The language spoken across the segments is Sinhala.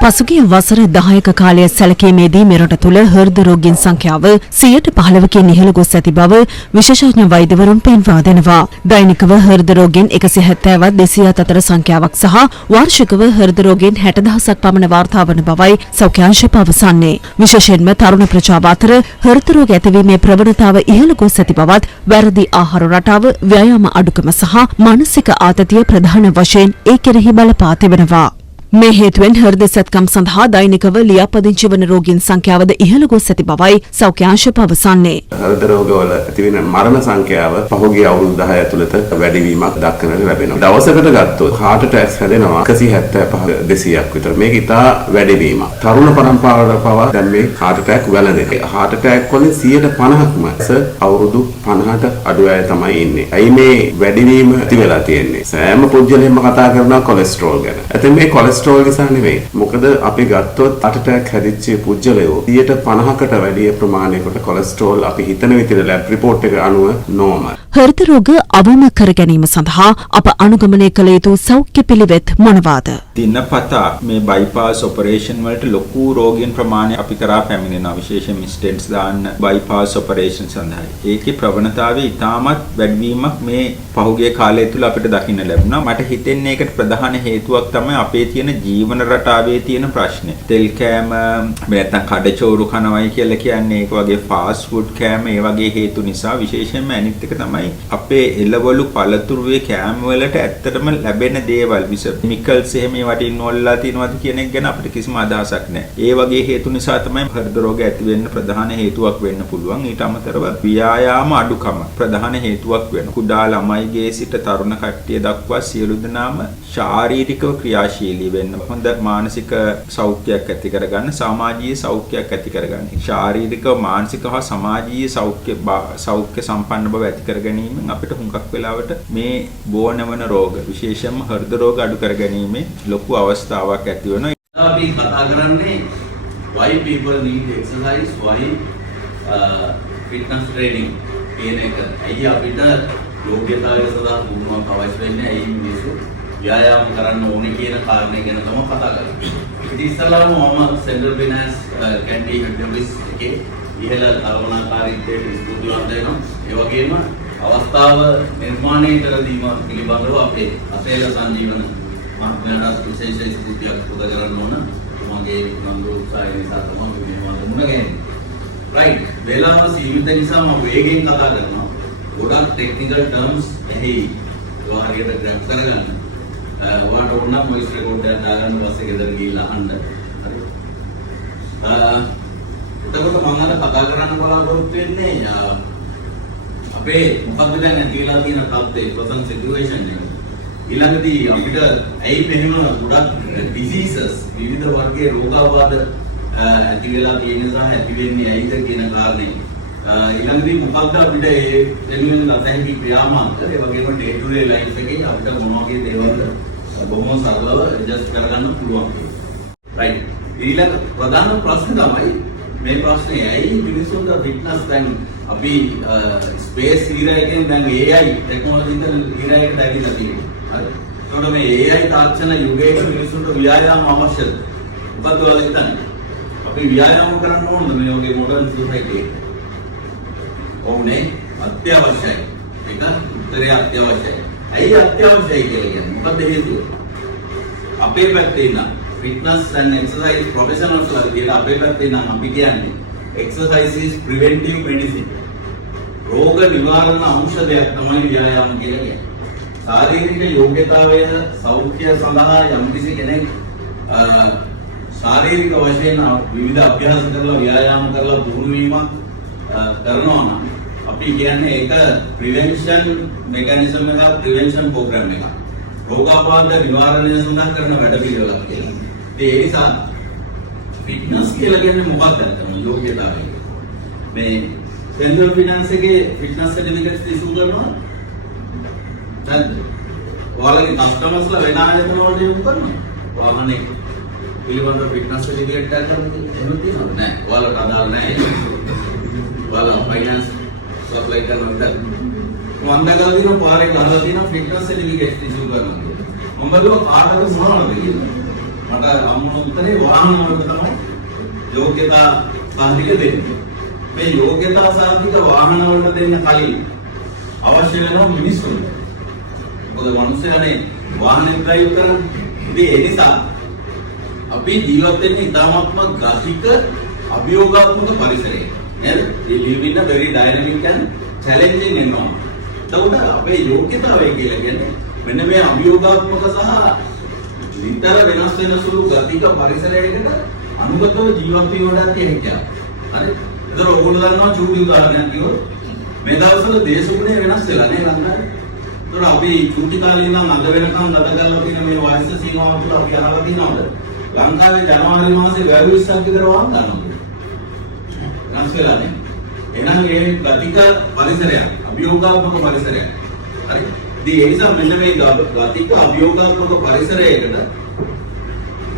පසුගිය වසර 10ක කාලය සැලකීමේදී මෙරට තුළ හෘද රෝගීන් සංඛ්‍යාව 15%කින් ඉහළ ගොස් ඇති බව විශේෂඥ වෛද්‍යවරුන් පෙන්වා දෙනවා. දෛනිකව හෘද රෝගීන් 170වත් 204 සංඛ්‍යාවක් සහ වාර්ෂිකව හෘද රෝගීන් 60,000ක් පමණ වාර්තා වන බවයි සෞඛ්‍ය අංශ පවසන්නේ. විශේෂයෙන්ම තරුණ ප්‍රජාව අතර හෘද රෝග ඇතිවීමේ ප්‍රවණතාව ඉහළ ගොස් ඇති බවත් වැරදි ආහාර රටාව, ව්‍යායාම අඩුකම සහ මානසික ආතතිය ප්‍රධාන වශයෙන් ඒ කෙරෙහි බලපා තිබෙනවා. මේ හේතුවෙන් හෘද සැත්කම් සඳහා දෛනිකව ලියාපදිංචි වන රෝගීන් සංඛ්‍යාවද ඉහළ ගොස් ඇති බවයි සෞඛ්‍ය අංශ පවසන්නේ. හෘද රෝගවල ඇතිවෙන මරණ සංඛ්‍යාව පහුගිය අවුරුදු 10 ඇතුළත වැඩිවීමක් දක්නට ලැබෙනවා. දවසකට ගත්තොත් heart attacks හැදෙනවා 175 200ක් විතර. මේක ඉතා වැඩිවීමක්. තරුණ පරම්පරාවට පවා දැන් මේ heart attack වැළඳෙනවා. heart attack වලින් 150%ක්ම අවුරුදු 50ට අඩු අය තමයි ඉන්නේ. ඇයි මේ වැඩිවීම ඇති වෙලා තියෙන්නේ? සෑම පුද්ගලයෙක්ම කතා කරනවා කොලෙස්ටරෝල් ගැන. ඇතැම් මේ කොලෙස්ටරෝල් නිසා නෙවෙයි. මොකද අපි ගත්තොත් heart attack හැදිච්ච පුද්ගලයෝ 150කට වැඩි ප්‍රමාණයකට කොලෙස්ටරෝල් අපි හිතන විදිහට ලැබ් රිපෝට් එක අනුව නෝමල්. හෘද රෝග අවම කර ගැනීම සඳහා අප අනුගමනය කළ යුතු සෞඛ්‍ය පිළිවෙත් මොනවාද? දිනපතා මේ බයිපාස් ඔපරේෂන් වලට ලොකු රෝගීන් ප්‍රමාණය අපි කරා පැමිණෙනවා. විශේෂයෙන් ස්ටෙන්ට්ස් දාන්න බයිපාස් ඔපරේෂන් සඳහා. ඒකේ ප්‍රවණතාවය ඉතාමත් වැඩිවීමක් මේ පහුගිය කාලය තුල අපිට දකින්න ලැබුණා. මට හිතෙන්නේ ඒකට ප්‍රධාන හේතුවක් තමයි අපේ තියෙන ජීවන රටාවේ තියෙන ප්‍රශ්නේ. තෙල් කෑම නැත්නම් කඩචෝරු කනවයි කියලා කියන්නේ ඒක වගේ ෆාස්ට් ෆුඩ් කෑම ඒ වගේ හේතු නිසා. විශේෂයෙන්ම අනිත් එක තමයි අපේ එළවලු පළතුරුවේ කෑම වලට ඇත්තටම ලැබෙන දේවල් විස කිමිකල්ස් එහෙම ඒවට ඉන්වෝල්ලා තියෙනවද කියන එක ගැන අපිට කිසිම අදහසක් නැහැ. ඒ වගේ හේතු නිසා තමයි හෘද රෝග ඇති වෙන්න ප්‍රධාන හේතුවක් වෙන්න පුළුවන්. ඊට අමතරව ව්‍යායාම අඩුකම ප්‍රධාන හේතුවක් වෙනවා. කුඩා ළමයිගේ සිට තරුණ කට්ටිය දක්වා සියලු දෙනාම ශාරීරිකව ක්‍රියාශීලී වෙන්න, හොඳ මානසික සෞඛ්‍යයක් ඇති කරගන්න, සමාජීය සෞඛ්‍යයක් ඇති කරගන්න. ශාරීරික, මානසික හා සමාජීය සෞඛ්‍ය සම්පන්න බව ඇති කර ගැනීමෙන් අපිට හුඟක් වෙලාවට මේ බෝනවන රෝග, විශේෂයෙන්ම හෘද රෝග අඩු කර ගැනීමේ ලොකු අවස්ථාවක් ඇති වෙනවා. අපි කතා කරන්නේ why people need exercise, why fitness training කියන එක. ඇයි අපිට යෝග්‍යතාවය සඳහා පුහුණුවක් අවශ්‍ය වෙන්නේ? ඇයි මිනිස්සු ව්‍යායාම කරන්න ඕනේ කියන කාරණේ ගැන තමයි කතා කරන්නේ. ඉතින් ඉස්සලාම මම සෙන්ට්‍රල් ෆිනෑන්ස් කැන්ටි හෙඩ්විස් එකේ ඉහළ කල්පනාකාරීත්වයට ස්තුතිවන්ත වෙනවා. ඒ වගේම අවස්ථාව නිර්මාණය කර දීම පිළිබඳව අපේ අසේල සංජීවන මහත්මයාට විශේෂ ස්තුතියක් පුද කරන්න ඕන. මගේ නම්බර උත්සාහය නිසා තමයි මේවා මුණ ගැහෙන්නේ. රයිට්. වේලාව සීමිත නිසා මම වේගෙන් කතා කරනවා. ගොඩක් ටෙක්නිකල් ටර්ම්ස් එහි ඔයා හරියට ග්‍රැබ් කරගන්න. ඔයාට ඕන නම් වොයිස් රෙකෝඩ් එකක් දාගන්න පස්සේ ගෙදර ගිහිල්ලා අහන්න. හරි. එතකොට මම අද කතා කරන්න බලාපොරොත්තු වෙන්නේ අපේ මොකක්ද දැන් ඇතිලා තියෙන තත්ත්වයේ ප්‍රසන්ට් සිටුේෂන් එක. ඊළඟදී අපිට ඇයි මෙහෙම ගොඩක් ඩිසීසස් විවිධ වර්ගයේ රෝගාබාධ ඇති වෙලා තියෙන නිසා ඇති වෙන්නේ ඇයිද කියන කාරණේ. ඊළඟදී මොකක්ද අපිට ඒ දෙවියන් ගතහැකි ක්‍රියාමාර්ග ඒ වගේම ඩේ ටු ඩේ ලයිෆ් එකේ අපිට මොන වගේ දේවල්ද බොහොම සරලව ඇඩ්ජස්ට් කරගන්න පුළුවන්. රයිට්. ඊළඟ ප්‍රධාන ප්‍රශ්නේ තමයි මේ ප්‍රශ්නේ ඇයි මිනිස්සුන්ට ෆිට්නස් දැන් අපි ස්පේස් ඉරයකින් දැන් AI ටෙක්නොලොජි ඉරයකට ඇවිල්ලා තියෙනවා. හරි. ඒකට මේ AI තාක්ෂණ යුගයේ මිනිස්සුන්ට ව්‍යායාම අවශ්‍යද? මොකද ඔයාලා හිතන්නේ? අපි ව්‍යායාම කරන්න ඕනද මේ වගේ මොඩර්න් සොසයිටි එකේ? ඕනේ අත්‍යවශ්‍යයි. ඒක උත්තරය අත්‍යවශ්‍යයි. ඇයි අත්‍යවශ්‍යයි කියලා කියන්නේ? මොකද හේතුව? අපේ පැත්තේ ඉන්න fitness and exercise professionals ලා කියන අපේ පැත්තේ නම් අපි කියන්නේ exercise is preventive medicine. රෝග නිවාරණ ඖෂධයක් තමයි ව්‍යායාම කියලා කියන්නේ. ශාරීරික යෝග්‍යතාවය සෞඛ්‍ය සඳහා යම්කිසි කෙනෙක් ශාරීරික වශයෙන් විවිධ අභ්‍යාස කරලා ව්‍යායාම කරලා පුහුණු වීමක් කරනවා නම් අපි කියන්නේ ඒක ප්‍රිවෙන්ෂන් මෙකැනිසම් එකක්, ප්‍රිවෙන්ෂන් ප්‍රෝග්‍රෑම් එකක්. රෝගාබාධ නිවාරණය සඳහා කරන වැඩපිළිවෙලක් කියලා. ඒ නිසා ෆිට්නස් කියලා කියන්නේ මොකක්ද අතන යෝග්‍යතාවය. මේ සෙන්ට්‍රල් ෆිනෑන්ස් එකේ ෆිට්නස් සර්ටිෆිකේට්ස් ඉෂුව කරනවා. නැද්ද? ඔයාලගේ කස්ටමර්ස්ලා වෙන ආයතන වලට යොමු කරනවා. ඔයාලනේ පිළිබඳව ෆිට්නස් සර්ටිෆිකේට් එකක් එහෙම තියෙනවද? නැහැ. ඔයාලට අදාළ නැහැ. ඔයාලා ෆයිනෑන්ස් සප්ලයි කරනවා. වන්දගල් දින පාරේ ගහලා තියෙන ෆිට්නස් සර්ටිෆිකේට් ඉෂුව කරනවා. මොකද කාටද මොනවද කියන්නේ? මට අම්මුණු උත්තරේ වාහන වලට තමයි යෝග්‍යතා සාධික දෙන්නේ. මේ යෝග්‍යතා සාධික වාහන වලට දෙන්න කලින් අවශ්‍ය වෙනවා මිනිස්සුන්ට. මොකද මිනිස්සුනේ වාහනේ ඩ්‍රයිව් කරන්නේ. ඉතින් ඒ නිසා අපි ජීවත් වෙන්නේ ඉතාමත්ම ගතික අභියෝගාත්මක පරිසරයක. නේද? We live in a very dynamic and challenging environment. එතකොට අපේ යෝග්‍යතාවය කියලා කියන්නේ මෙන්න මේ අභියෝගාත්මක සහ විතර වෙනස් වෙන සුළු ගතික පරිසරයකට අනුගතව ජීවත් වීමට හැකියාව. හරි? ඒතර ඔයගොල්ලෝ දන්නවා චූටි උදාහරණයක් කිව්වොත් මේ දවස්වල දේශගුණය වෙනස් වෙලා නේ ලංකාවේ. ඒතර අපි චූටි කාලේ ඉඳන් අද වෙනකන් ගත කරලා තියෙන මේ වයස සීමාව තුළ අපි අහලා තියෙනවද? ලංකාවේ ජනවාරි මාසේ වැය 20ක් විතර වාහන ගන්නවා. වෙනස් වෙලා නේ. එහෙනම් මේ ගතික පරිසරයක්, අභියෝගාත්මක පරිසරයක්. හරි? ඉතින් ඒ නිසා මෙන්න මේ ගතික අභියෝගාත්මක පරිසරයකට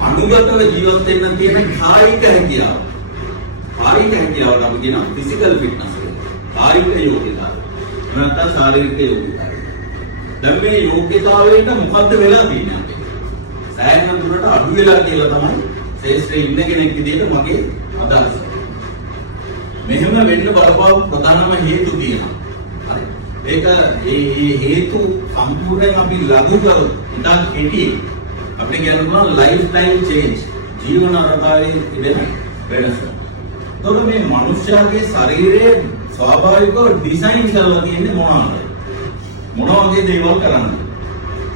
අනුගතව ජීවත් වෙන්න තියෙන කායික හැකියාව. කායික හැකියාවට අපි කියනවා ෆිසිකල් ෆිට්නස් කියලා. කායික යෝග්‍යතාව. නැත්නම් ශාරීරික යෝග්‍යතාව. දැන් මේ යෝග්‍යතාවයට මොකද්ද වෙලා තියෙන්නේ? සෑහෙන දුරට අඩු වෙලා කියලා තමයි ශේෂ්ත්‍රයේ ඉන්න කෙනෙක් විදිහට මගේ අදහස. මෙහෙම වෙන්න බලපාව ප්‍රධානම හේතු තියෙනවා. හරි. ඒක ඒ හේතු සම්පූර්ණයෙන් අපි ලඝු කරොත් ඉතින් කෙටි අපිට කියනවා ලයිෆ් ස්ටයිල් චේන්ජ්. ජීවන රටාවේ ඉඳන වෙනස. එතකොට මේ මනුෂ්‍යයාගේ ශරීරයේ ස්වාභාවිකව ඩිසයින් කරලා තියෙන්නේ මොනවාද? මොන වගේ දේවල් කරන්නේ?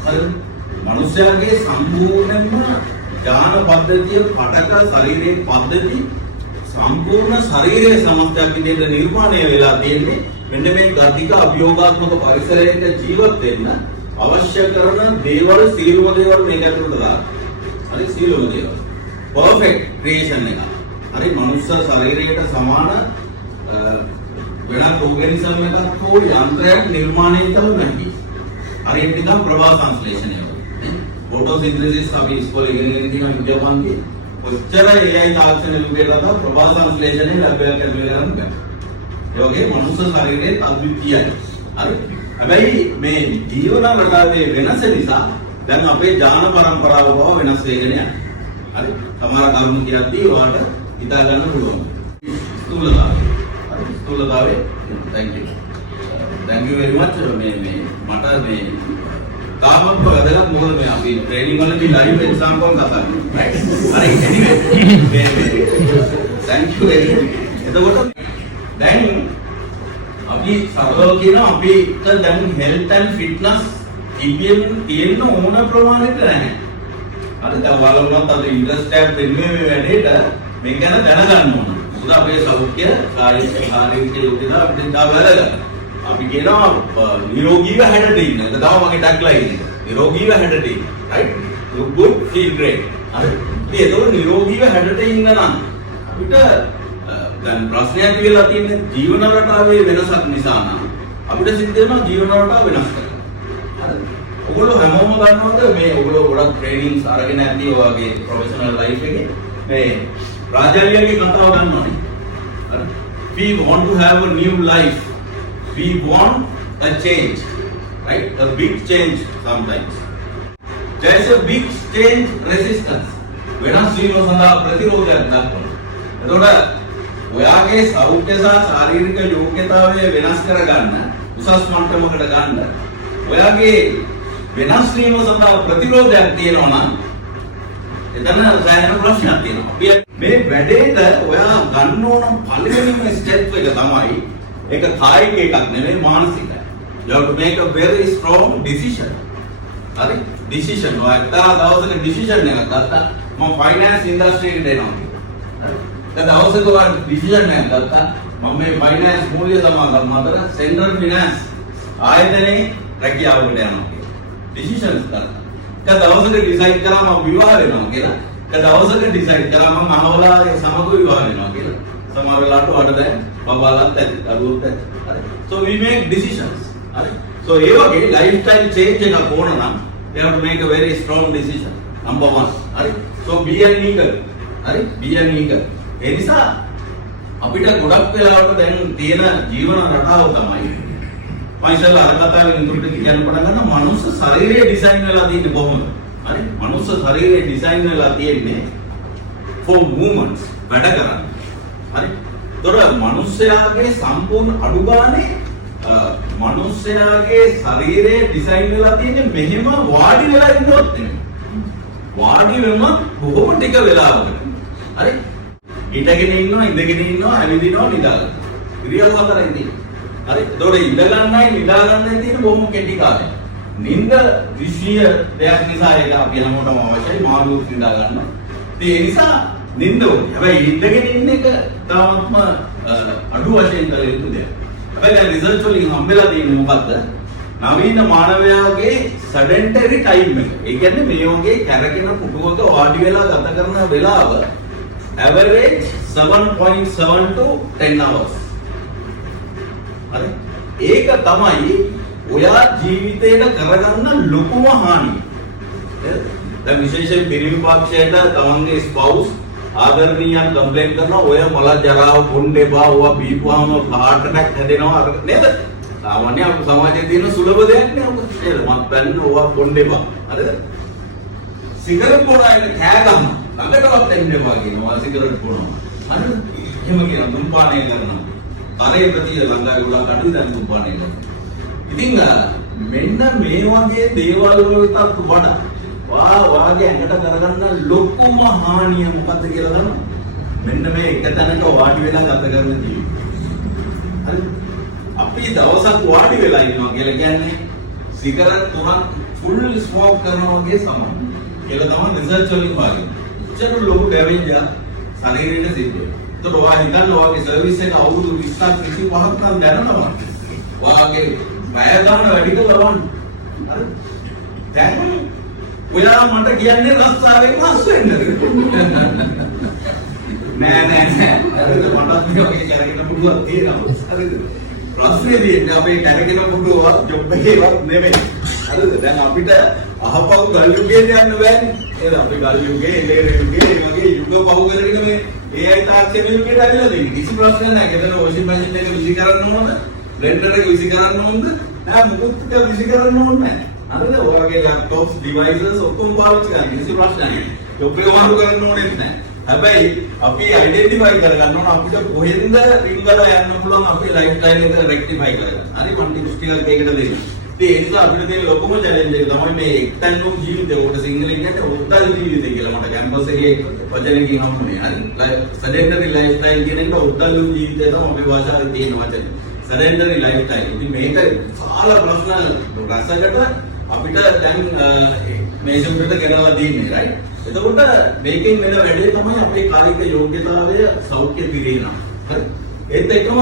හරි. මනුෂ්‍යයාගේ සම්පූර්ණයෙන්ම ඥාන පද්ධතිය පටක ශරීරයේ පද්ධති සම්පූර්ණ ශරීරයේ සමස්තයක් විදිහට නිර්මාණය වෙලා තියෙන්නේ මෙන්න මේ ගතික අභියෝගාත්මක පරිසරයක ජීවත් වෙන්න අවශ්‍ය කරන දේවල් සීලම දේවල් මේක ඇතුළට දාන්න. හරි සීලම දේවල්. පර්ෆෙක්ට් ක්‍රියේෂන් එක. හරි මනුෂ්‍ය ශරීරයට සමාන වෙනත් ඕගනිසම් එකක් හෝ යන්ත්‍රයක් නිර්මාණය කළ නැහැ. හරි ඒක නිකන් ප්‍රභා සංශ්ලේෂණය වගේ. ෆොටෝසින්තසිස් අපි ඉස්කෝලේ ඉගෙන ගන්න විද්‍යාපන්ති ඔච්චර AI තාක්ෂණ යුගයට අද ප්‍රභා සංශ්ලේෂණය ලැබෙයක් ඇතුළේ කරන්න බෑ. ඒ වගේ මනුෂ්‍ය ශරීරයේ අද්විතීයයි. හරි. හැබැයි මේ ජීවන රටාවේ වෙනස නිසා දැන් අපේ ඥාන පරම්පරාව බව වෙනස් වෙගෙන යනවා. හරි. සමහර කරුණු කියද්දී ඔයාලට හිතා ගන්න පුළුවන්. ස්ථූලතාවය. හරි. ස්ථූලතාවය. thank you. thank you very much මේ මට මේ තාමත් වැදගත් මොකද මේ අපි ට්‍රේනින් වලදී ලයිව් එක්සැම්පල් කතා කරනවා. හරි. anyway thank you very much. එතකොට දැන් අපි සරලව කියනවා අපිට දැන් හෙල්ත් ඇන්ඩ් ෆිට්නස් තියෙන්න ඕන ප්‍රමාණයට නැහැ. අර දැන් වලවුනත් අද ඉන්ට්‍රස්ට් එකක් දෙන්නේ මේ වැඩේට මේක ගැන දැනගන්න ඕන. මොකද අපේ සෞඛ්‍ය ශාරීරික යෝග්‍යතාව අපිට තා වැදගත්. අපි කියනවා නිරෝගීව හැඩට ඉන්න. ඒක තමයි මගේ ටැග්ලයින් එක. නිරෝගීව හැඩට ඉන්න. right? look good feel great. හරි. ඉතින් ඒක නිරෝගීව හැඩට ඉන්න නම් අපිට දැන් ප්‍රශ්නයක් කියලා තියෙන්නේ ජීවන රටාවේ වෙනසක් නිසා නම් අපිට සිද්ධ වෙනවා ජීවන රටාව වෙනස් කරන්න. හරිද? ඔයගොල්ලෝ හැමෝම දන්නවද මේ ඔයගොල්ලෝ ගොඩක් ට්‍රේනින්ග්ස් අරගෙන ඇති ඔයගේ ප්‍රොෆෙෂනල් ලයිෆ් එකේ මේ රාජාලියගේ කතාව ගන්නවනේ. හරි? We want to have a new life. We want a change. Right? A big change sometimes. There is a big change resistance. වෙනස් වීම සඳහා ප්‍රතිරෝධයක් දක්වනවා. එතකොට ඔයාගේ සෞඛ්‍ය සහ ශාරීරික යෝග්‍යතාවය වෙනස් කරගන්න උසස් මට්ටමකට ගන්න ඔයාගේ වෙනස් වීම සඳහා ප්‍රතිරෝධයක් තියෙනවා නම් එතන සෑහෙන ප්‍රශ්නයක් තියෙනවා. අපි මේ වැඩේට ඔයා ගන්න ඕන පළවෙනිම ස්ටෙප් එක තමයි ඒක කායික එකක් නෙමෙයි මානසිකයි. You have to make a very strong decision. හරි? decision ඔයා එක්තරා දවසක decision එකක් ගත්තා මම ෆයිනෑන්ස් ඉන්ඩස්ට්‍රි එකට එනවා. හරි? දැන් දවසක ඔයා decision එකක් ගත්තා මම මේ ෆයිනෑන්ස් මූල්‍ය සමාගම් අතර සෙන්ට්‍රල් ෆිනෑන්ස් ආයතනයේ රැකියාවකට යනවා. decisions ගත්තා. දැන් දවසක decide කරා මම විවාහ වෙනවා කියලා. දැන් දවසක decide කරා මම අහවලා සමග විවාහ වෙනවා කියලා. සමහර වෙලාවට වඩ දැන් බබාලත් ඇති දරුවොත් ඇති. හරි. So we make decisions. හරි. So ඒ වගේ lifestyle change එකක් ඕන නම් you have to make a very strong decision. Number 1. හරි. So be an eagle. හරි. be an eagle. ඒ නිසා අපිට ගොඩක් වෙලාවට දැන් තියෙන ජීවන රටාව තමයි මම ඉස්සෙල්ලා අර කතාවෙන් ඉදිරියට කියන්න පටන් ගන්න මනුස්ස ශරීරයේ ඩිසයින් වෙලා තියෙන්නේ කොහොමද? හරි. මනුස්ස මනුස්ස ශරීරය ඩිසයින් වෙලා තියෙන්නේ for movements වැඩ කරන්න. හරි? ඒතොර මනුස්සයාගේ සම්පූර්ණ අඩු ගානේ මනුස්සයාගේ ශරීරය ඩිසයින් වෙලා තියෙන්නේ මෙහෙම වාඩි වෙලා ඉන්නොත් නෙමෙයි. වාඩි වෙම බොහොම ටික වෙලාවකට. හරි? හිටගෙන ඉන්නවා, ඉඳගෙන ඉන්නවා, ඇවිදිනවා, නිදාගන්නවා. ඉරියව් හතරයි තියෙන්නේ. හරි? ඒතොර ඉඳ ගන්නයි නිදා ගන්නයි තියෙන බොහොම කෙටි කාලයක්. නිින්ද විශ්ීය දෙයක් නිසා ඒක අපි හැමෝටම අවශ්‍යයි. මාළුත් නිදා ගන්නවා. ඒ නිසා නිින්ද ඕනේ. හැබැයි ඉඳගෙන ඉන්න එක තාමත්ම අඩු වශයෙන් කළ යුතු දෙයක්. හැබැයි දැන් රිසර්ච් වලින් හම්බෙලා තියෙන්නේ මොකද්ද? නවීන මානවයාගේ සෙඩෙන්ටරි ටයිම් එක. ඒ කියන්නේ මේ වගේ කැරකෙන පුටුවක වාඩි වෙලා ගත කරන වෙලාව average 7.7 to 10 hours. හරි? ඒක තමයි ඔයා ජීවිතේට කරගන්න ලොකුම හානිය. දැන් විශේෂයෙන් පිරිමි පක්ෂයට තමන්ගේ ස්පවුස් ආදරණීයන් කම්ප්ලේන්ට් කරනවා ඔය මල ජරාව බොන්න එපා ඔයා බීපුවාම heart attack හැදෙනවා අර නේද? සාමාන්‍ය අපේ සමාජයේ තියෙන සුලභ දෙයක් නේ ඔක. නේද? මත්පැන් ඔයා බොන්න එපා. හරිද? සිගරට් බොන අය කෑ ගන්න. ළඟටවත් එන්න එපා කියනවා සිගරට් බොනවා. හරිද? එහෙම කියනවා දුම්පානය කරනවා. තරේ ප්‍රති ළඟා ගොඩක් අඩුයි දැන් දුම්පානය කරනවා. ඉතින් මෙන්න මේ වගේ දේවල් වලට වඩා වාගේ ඇඟට කරගන්න ලොකුම හානිය මොකද්ද කියලා දන්නවද? මෙන්න මේ එක තැනක වාඩි වෙලා ගත කරන ජීවිතය. හරි? අපි දවසක් වාඩි වෙලා ඉන්නවා කියලා කියන්නේ සිගරට් 3ක් ෆුල් ස්මෝක් කරනවා වගේ සමානයි. කියලා තමයි රිසර්ච් වලින් වාගේ. චර ලොකු ඩැමේජ් එක ශරීරයට සිද්ධ වෙනවා. ඒතකොට ඔයා හිතන්න ඔයාගේ සර්විස් එක අවුරුදු 20ක් 25ක් නම් දැනනවා. ඔයාගේ වැය ගන්න වැඩි කරලා වань. හරි? දැන් ඔයා මට කියන්නේ රස්සාවෙන් මාස් වෙන්නද? නෑ. හරිද? මටත් මේ වගේ කැරගෙන පුඩුවක් තියෙනවා. හරිද? ප්‍රශ්නේ තියෙන්නේ අපේ කැරගෙන පුඩුවක් ජොබ් එකේවත් නෙමෙයි. හරිද? දැන් අපිට අහපහු ගල් යුගයට යන්න බෑනේ. එහෙනම් අපි ගල් යුගයේ, එලෙර යුගයේ, මේ වගේ යුග පහු කරගෙන මේ AI තාක්ෂණ යුගයට ආවිලා තියෙන්නේ. කිසි ප්‍රශ්නයක් නෑ. ගෙදර වොෂින් මැෂින් එක විසි කරන්න ඕනද? බ්ලෙන්ඩර් එක විසි කරන්න ඕනද? නෑ මොකුත් විසි කරන්න ඕනේ නෑ. හරිද? ඔයගේ ලැප්ටොප්ස් ඩිවයිසස් ඔක්කොම පාවිච්චි කරන්න කිසි ප්‍රශ්නයක් නෑ. ජොබ් එක මාරු කරන්න ඕනෙත් නෑ. හැබැයි අපි අයිඩෙන්ටිෆයි කරගන්න ඕන අපිට කොහෙන්ද රින්ගලා යන්න පුළුවන් අපේ ලයිෆ් ස්ටයිල් එක රෙක්ටිෆයි කරගන්න. හරි මම ටිප්ස් ටිකක් ඒකට දෙන්න. ඉතින් ඒ නිසා අපිට තියෙන ලොකුම චැලෙන්ජ් එක තමයි මේ එක්තැන් වූ ජීවිතය. ඔකට සිංහලෙන් කියන්නේ උත්තර ජීවිතය කියලා මට කැම්පස් එකේ වචනකින් හම්බුනේ. හරි. සෙඩෙන්ටරි ලයිෆ් ස්ටයිල් කියන එක උත්තර වූ ජීවිතය තමයි අපේ භාෂාවේ තියෙන වචනේ. සෙඩෙන්ටරි ලයිෆ් ස්ටයිල්. ඉතින් මේක සාල ප්‍රශ්න රසකට අපිට දැන් මේ සුදුට ගෙනලා දෙන්නේ right. එතකොට මේකෙන් වෙන වැඩේ තමයි අපේ කායික යෝග්‍යතාවය සෞඛ්‍ය පිරිනම. හරි. ඒත් එක්කම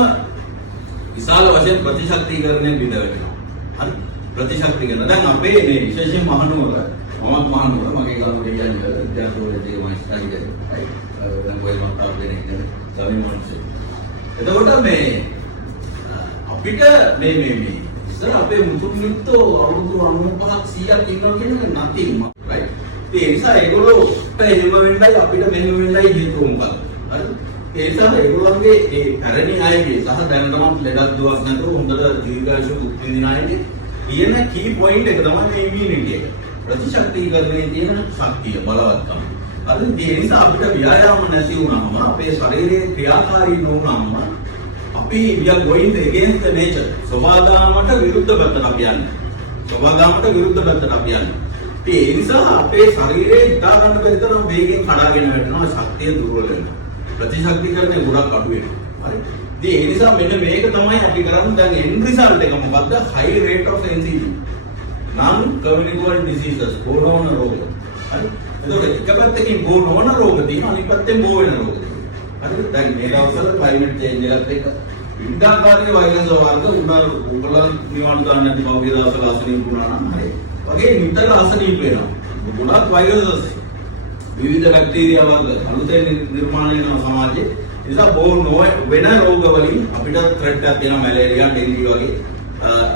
විශාල වශයෙන් ප්‍රතිශක්තිකරණය බිඳ වෙනවා. හරි. ප්‍රතිශක්තිකරණ දැන් අපේ මේ විශේෂයෙන් මහනුවර මමත් මහනුවර මගේ ගාමේ කියන්නේ විද්‍යාලයේ මාස්ටර්ගේ right. දැන් කොයි මොකක්ද දෙන්නේ සමීමොන්සේ. එතකොට මේ අපිට මේ ඉතින් අපේ මුතුන්මිත්තෝ අවුරුදු 95ක් 100ක් ඉන්නවා කියන්නේ නැතිම right. ඒ නිසා ඒගොල්ලෝ එහෙම වෙන්නයි අපිට මෙහෙම වෙන්නයි හේතුව මොකක්ද? හරි? ඒ නිසා ඒගොල්ලන්ගේ ඒ පැරණි අයගේ සහ දැනටමත් ලෙඩක් දුවක් නැතුව හොඳට දීර්ඝායුෂ දුක් විඳින අයගේ කියන කී පොයින්ට් එක තමයි මේ ඉමුනිටි එක. ප්‍රතිශක්තිකරණයේ තියෙන ශක්තිය බලවත්කම. හරි? ඒ නිසා අපිට ව්‍යායාම නැති වුණාම අපේ ශරීරයේ ක්‍රියාකාරී නොවුනම we are going against the nature. සබදාමට විරුද්ධ පැත්තට අපි යන්නේ. සබදාමට විරුද්ධ පැත්තට අපි යන්නේ. ඒ නිසා අපේ ශරීරයේ හිතා ගන්න බැරි තරම් වේගෙන් කඩාගෙන වැටෙනවා ශක්තිය දුර්වල වෙනවා. ප්‍රතිශක්තිකරණය ගොඩක් අඩු වෙනවා. හරි. ඉතින් ඒ නිසා මෙන්න මේක තමයි අපි කරන්නේ දැන් end result එක මොකද්ද? high rate of NCD. non communicable diseases බෝනෝන රෝග. හරි. එතකොට එක පැත්තකින් බෝනෝන රෝග තියෙනවා අනිත් පැත්තෙන් බෝ වෙන රෝග. හරි. දැන් මේ දවස්වල climate change එකත් එක්ක විද්‍යාකාරී වෛරස් වර්ග උගලන් නිවන දාන්න නැති බව දවසක අසනීප වුණා නම් හරි. වගේ නිතර අසනීප වෙනවා. ගොඩක් වෛරස් විවිධ බැක්ටීරියා වර්ග අලුතෙන් නිර්මාණය වෙන සමාජයේ නිසා බෝ වෙන රෝග වලින් අපිට ත්‍රෙට් එකක් තියෙනවා මැලේරියා ඩෙන්ගි වගේ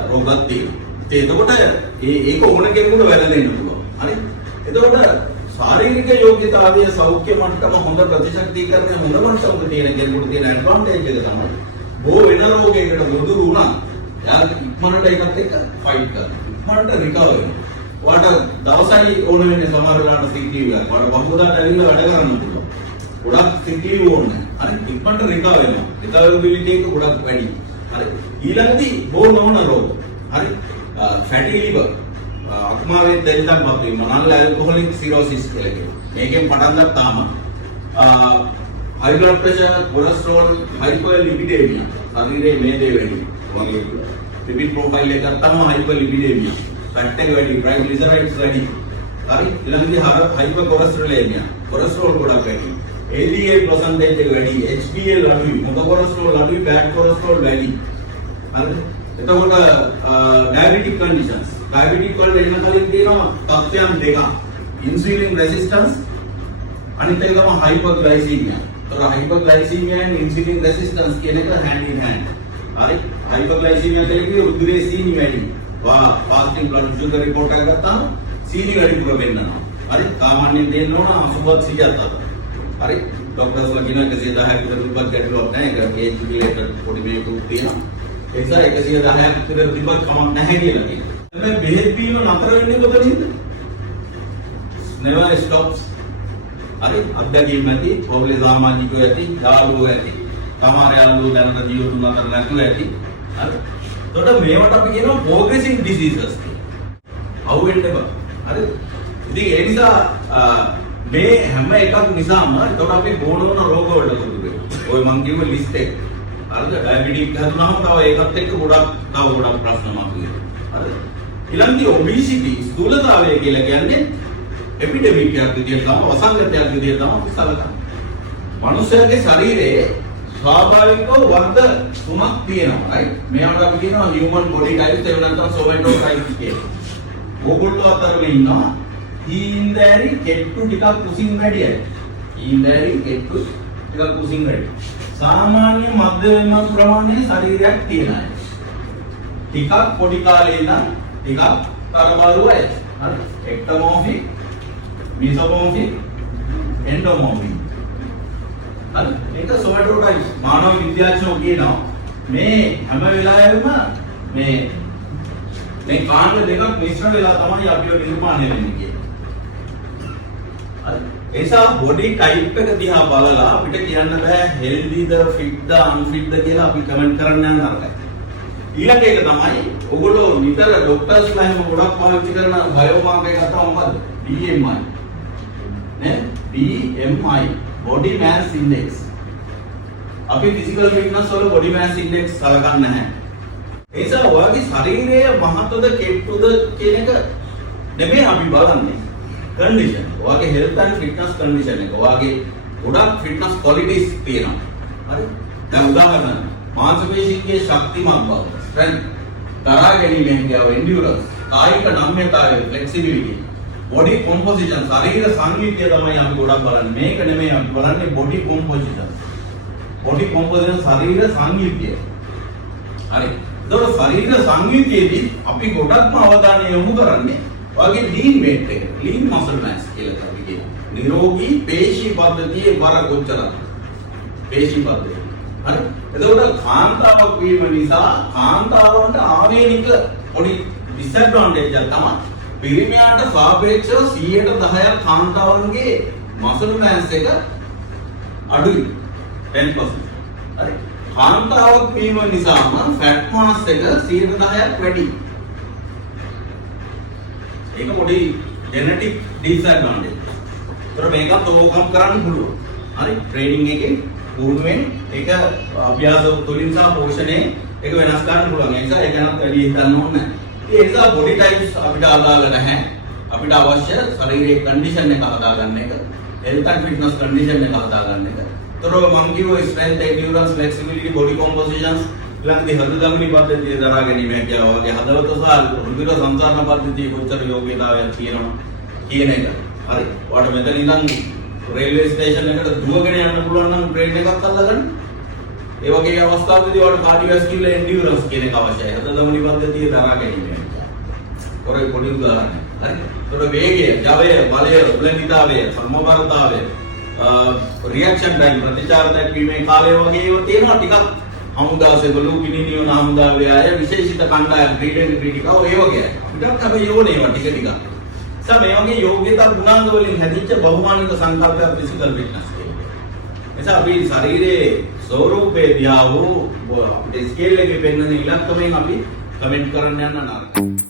රෝගත් තියෙනවා. ඒක ඕන කෙනෙකුට වැළඳෙන්න පුළුවන්. හරි. එතකොට ශාරීරික යෝග්‍යතාවය සෞඛ්‍ය මට්ටම හොඳ ප්‍රතිශක්තිකරණය හොඳ මට්ටමක තියෙන කෙනෙකුට තියෙන ඇඩ්වාන්ටේජ් එක තමයි බෝ වෙන රෝගයකට දුරු වුණා. යා ඉක්මනට ඒකත් එක්ක ෆයිට් කරනවා. ඉක්මනට රිකවර් වෙනවා. ඔයාලට දවසයි ඕන වෙන්නේ සමහර වෙලාවට සික් ලීව් එකක්. ඔයාලට බහුවදාට ඇවිල්ලා වැඩ කරන්න පුළුවන්. ගොඩක් සික් ලීව් ඕනේ. හරි ඉක්මනට රිකවර් වෙනවා. රිකවරබිලිටි එක ගොඩක් වැඩි. හරි ඊළඟදී බෝන් නොවන රෝග. හරි ෆැටි ලිවර් අක්මාවේ තෙල්ලක් වගේ මොනල් ඇල්කොහොලික් සිරෝසිස් කියලා කියනවා. මේකෙන් පටන් ගත්තාම high blood pressure, cholesterol, hyperlipidemia. ශරීරයේ මේදේ වැඩි. වගේ lipid profile එක ගත්තාම hyperlipidemia. fat එක වැඩි, triglycerides වැඩි. හරි ඊළඟදී hypercholesterolemia. cholesterol ගොඩක් වැඩි. LDL percentage එක වැඩි, HDL අඩුයි, මොකද cholesterol අඩුයි, bad cholesterol වැඩි. හරිද? එතකොට diabetic conditions. diabetic වලට එන්න කලින් තියෙනවා තත්ත්වයන් දෙකක්. insulin resistance අනිත් එක තමයි hyperglycemia. तो hyperglycemia and insulin resistance කියන එක hand in hand. හරි hyperglycemia කියන්නේ උද්දේ සීනි වැඩි. fasting blood sugar report එක ගත්තාම සීනි වැඩිපුර වෙන්නවා. හරි සාමාන්‍යයෙන් දෙන්න ඕන 80ක් 100ක් අතර. හරි ડોක්ටර්ස්ලා කියනවා 110ක් විතර තිබ්බත් ගැටලුවක් නැහැ. ඒක age related පොඩි මේකුත් තියෙනවා. ඒ නිසා 110ක් විතර තිබ්බත් කමක් නැහැ කියලා කියනවා. හැබැයි බෙහෙත් බීම නතර වෙන්නේ කොතනින්ද? never stops. හරි අත්දැකීම් ඇති, පොබ්ලේ සමාජිකයෝ ඇති, යාළුවෝ ඇති, සමහර යාළුවෝ දැනට ජීවිතුන් අතර නැතුව ඇති. හරි. එතකොට මේවට අපි කියනවා progressive diseases කියලා. අවුෙන්න බෑ. හරි. ඉතින් ඒ නිසා මේ හැම එකක් නිසාම එතකොට අපි බෝනෝන රෝග වලට පුරුදු වෙනවා. ඔය මං කියව ලිස්ට් එක. හරිද? ඩයබටික් හැදුනහම තව ඒකත් එක්ක ගොඩක් ප්‍රශ්න මතුවෙනවා. හරිද? ඊළඟට obesity ස්ථූලතාවය කියලා කියන්නේ එපිඩෙමික් එකක් විදියට තමයි වසංගතයක් විදියට තමයි අපි සලකන්නේ. මනුස්සයගේ ශරීරයේ ස්වාභාවිකව වර්ග තුනක් තියෙනවා. right? මේවට අපි කියනවා human body types එහෙම නැත්නම් somatotypes කියලා. ඕගොල්ලෝ අතරම ඉන්නවා හීන්දෑරි කෙට්ටු ටිකක් කුසින් වැඩියයි. හීන්දෑරි කෙට්ටු ටිකක් කුසින් වැඩි. සාමාන්‍ය මධ්‍යම ප්‍රමාණයේ ශරීරයක් තියෙන අය. ටිකක් පොඩි කාලේ ඉඳන් ටිකක් තරබාරු අය. හරි? එක්ටෝමෝෆික් mesomorphic endomorphic. හරි ඒක somatotypes මානව විද්‍යාඥයෝ කියනවා මේ හැම වෙලාවෙම මේ කාණ්ඩ දෙකක් මිශ්‍ර වෙලා තමයි අපිව නිර්මාණය වෙන්නේ කියන්නේ. හරි ඒ නිසා බොඩි ටයිප් එක දිහා බලලා අපිට කියන්න බෑ healthy ද fit ද unfit ද කියලා අපි කමෙන්ට් කරන්න යන නරකයි. ඊළඟ එක තමයි ඔයගොල්ලෝ නිතර ડોක්ටර්ස්ලා එහෙම ගොඩක් පාවිච්චි කරන බයෝමාර්කර් එක තමයි මොකද්ද? BMI. BMI body mass index. අපි physical fitness වල body mass index සලකන්නේ නැහැ. ඒ නිසා ඔයාගේ ශරීරය මහතද කෙට්ටුද කියන එක නෙමෙයි අපි බලන්නේ. condition. ඔයාගේ health and fitness condition එක. ඔයාගේ ගොඩක් fitness qualities තියෙනවා. හරි? දැන් උදාහරණ මාංශපේශීන්ගේ ශක්තිමත් බව, strength, තරහා ගැනීමේ හැකියාව, endurance, කායික නම්‍යතාවය, flexibility, body composition, ශරීර සංයුතිය තමයි අපි ගොඩක් බලන්නේ. මේක නෙමෙයි අපි බලන්නේ body composition. body composition ශරීර සංයුතිය. හරි. ඒතකොට ශරීර සංයුතියේදී අපි ගොඩක්ම අවධානය යොමු කරන්නේ ඔයගේ lean weight එක. lean muscle mass කියලා අපි කියනවා. නිරෝගී පේශී පද්ධතියේ බර කොච්චරද? පේශී පද්ධතිය. හරි. එතකොට කාන්තාවක් වීම නිසා කාන්තාවන්ට ආවේනික පොඩි disadvantage එක තමයි පිරිමියාට සාපේක්ෂව 110ක් කාන්තාවන්ගේ මසල් මෑස් එක අඩුයි 10%. හරි. කාන්තාවක් වීම නිසාම ෆැට් මාස් එක 110ක් වැඩි. ඒක පොඩි ජෙනටික් ඩිස්ඇඩ්වාන්ටේජ්. ඒතර මේකත් ඕවර්කම් කරන්න පුළුවන්. හරි. ට්‍රේනින් එකෙන් පුරුදුවෙන් ඒක අභ්‍යාස තුලින් සහ පෝෂණයෙන් ඒක වෙනස් කරන්න පුළුවන්. ඒ නිසා ඒක නත් වැඩි හිතන්න ඕනේ නැහැ. ඒ නිසා බොඩි ටයිප්ස් අපිට අදාළ නැහැ. අපිට අවශ්‍ය ශරීරයේ කන්ඩිෂන් එක හදාගන්න එක, හෙල්ත් ඇන්ඩ් ෆිට්නස් කන්ඩිෂන් එක හදාගන්න එක. ඒතර මම කිව්වා ස්ට්‍රෙන්ත්, එන්ඩියුරන්ස්, ෆ්ලෙක්සිබිලිටි, බොඩි කොම්පොසිෂන්ස්, ඊළඟට හෘද ධමනි පද්ධතිය දරා ගැනීම හැකියාව වගේ හදවත සහ රුධිර සංචාරණ පද්ධතිය කොච්චර යෝග්‍යතාවයක් තියෙනවා කියන එක. හරි. ඔයාලට මෙතන ඉඳන් රේල්වේ ස්ටේෂන් එකට දුවගෙන යන්න පුළුවන් නම් ට්‍රේන් එකක් අල්ලගන්න. ඒ වගේ අවස්ථාවකදී ඔයාලට කාඩියෝවැස්කියුලර් එන්ඩියුරන්ස් කියන එක අවශ්‍යයි. හෘද ධමනි පද්ධතිය දරා ගැනීම. ඔරේ පොඩි උදාහරණයක්. හරි. ඒතකොට වේගය, ජවය, බලය, උලනිතාවය, සමබරතාවය, රියැක්ෂන් ටයිම්, ප්‍රතිචාර දැක්වීමේ කාලය වගේ ඒවා තියෙනවා ටිකක් හමුදාසෙවලු පිනිනියන හමුදාවේ අය විශේෂිත කණ්ඩායම් ක්‍රීඩිකා ඔය වගේ අය. අපිටත් හැබැයි යෝනේ ඒවා ටික ටික. මේ වගේ යෝග්‍යතා ගුණාංග වලින් හැදිච්ච බහුමානික සංකල්පයක් ෆිසිකල් ෆිට්නස් කියන්නේ. එසා අපි ශරීරයේ ස්වරූපේ දිහා වූ අපේ ස්කේල් එකේ පෙන්වන ඉලක්කමෙන් අපි කමෙන්ට් කරන්න යන්න නරකයි.